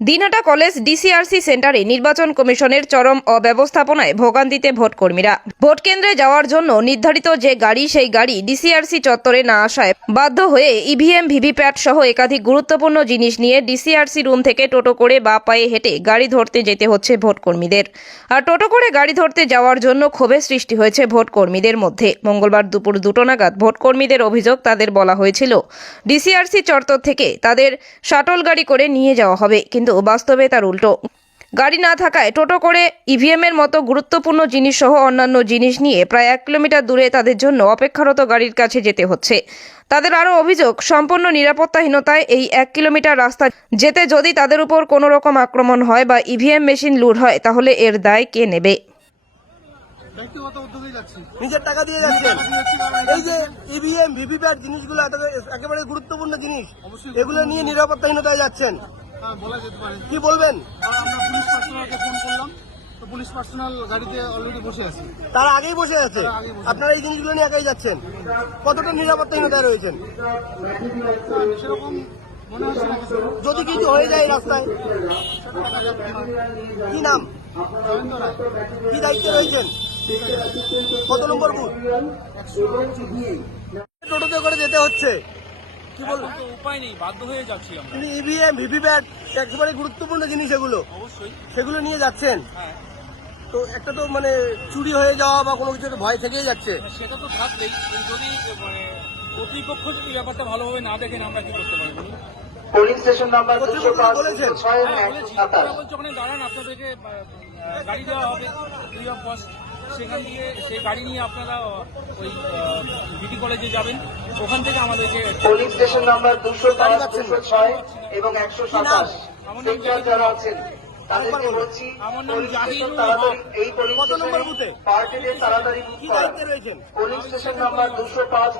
Dinhata college DCRC সেন্টারে নির্বাচন কমিশনের চরম অব্যবস্থাপনায় ভোগান্তিতে ভোটকর্মীরা। ভোট কেন্দ্রে যাওয়ার জন্য নির্ধারিত যে গাড়ি, সেই গাড়ি ডিসিআরসি চত্বরে না আসায় বাধ্য হয়ে ইভিএম, ভিভিপ্যাট সহ একাধিক গুরুত্বপূর্ণ জিনিস নিয়ে ডিসিআরসি রুম থেকে টোটো করে বা পায়ে হেঁটে গাড়ি ধরতে যেতে হচ্ছে ভোটকর্মীদের। আর টোটো করে গাড়ি ধরতে যাওয়ার জন্য ক্ষোভের সৃষ্টি হয়েছে ভোটকর্মীদের মধ্যে। মঙ্গলবার দুপুর দুটো নাগাদ ভোটকর্মীদের অভিযোগ তাদের বলা হয়েছিল, ডিসিআরসি চত্বর থেকে তাদের শাটল গাড়ি করে নিয়ে যাওয়া হবে। কিন্তু বাস্তবে তার উল্টো। গাড়ি না থাকায় টোটো করে ইভিএম এর মতো গুরুত্বপূর্ণ জিনিস সহ অন্যান্য জিনিস নিয়ে প্রায় এক কিলোমিটার দূরে তাদের জন্য অপেক্ষারত গাড়ির কাছে যেতে হচ্ছে। তাদের আরও অভিযোগ, সম্পূর্ণ নিরাপত্তাহীনতায় এই এক কিলোমিটার রাস্তা যেতে যদি তাদের উপর কোনো রকম আক্রমণ হয় বা ইভিএম মেশিন লুট হয়, তাহলে এর দায় কে নেবে? নিজের টাকা দিয়ে এই যে ইভিএম ভিভিপ্যাট জিনিসগুলো একেবারে গুরুত্বপূর্ণ জিনিস, এগুলো নিয়ে নিরাপত্তাহীনতায় যাচ্ছেন। বলা যেতে পারে। কি বলবেন? আমরা পুলিশ পার্সোনালকে ফোন করলাম। তো পুলিশ পার্সোনাল গাড়িতে অলরেডি বসে আছে। তারা আগেই বসে আছে? আগেই আপনারা এই জিনিসগুলো নিয়ে একাই যাচ্ছেন? কতটা নিরাপত্তাহীনতায় রয়েছেন? সেরকম যদি কিছু হয়ে যায় রাস্তায়? কি নাম? কি দায়িত্বে রয়েছেন? কত নম্বর বুথ? টোটোতে করে যেতে হচ্ছে। কি বলব? উপায় নেই বাধ্য হয়ে যাচ্ছি আমরা। কিন্তু ইভিএম ভিভিপ্যাট একেবারে গুরুত্বপূর্ণ জিনিস এগুলো অবশ্যই। সেগুলো নিয়ে যাচ্ছেন? হ্যাঁ। তো একটা তো মানে চুরি হয়ে যাওয়া বা কোনো কিছু ভয় থেকেই যাচ্ছে। সেটা তো থাকবেই কিন্তু যদি মানে কর্তৃপক্ষ যদি ব্যাপারটা ভালোভাবে না দেখেন আমরা কি করতে পারব? বলুন? পুলিশ স্টেশন নাম্বার দুশো পাঁচ ছয় হ্যাঁ দাঁড়ান আপনাদেরকে গাড়ি দেওয়া হবে ফ্রি অফ কস্ট সেখান থেকে সেই গাড়ি নিয়ে আপনারা ওই বিটি কলেজে যাবেন। ওখান থেকে আমাদেরকে পুলিশ স্টেশন নাম্বার দুশো দুশো ছয় এবং একশো সাতাশ। যারা আছেন তাদেরকে বলছি এই পুলিশ স্টেশনে পার্টিদের তাড়াতাড়ি পুলিশ স্টেশন নাম্বার দুশো পাঁচ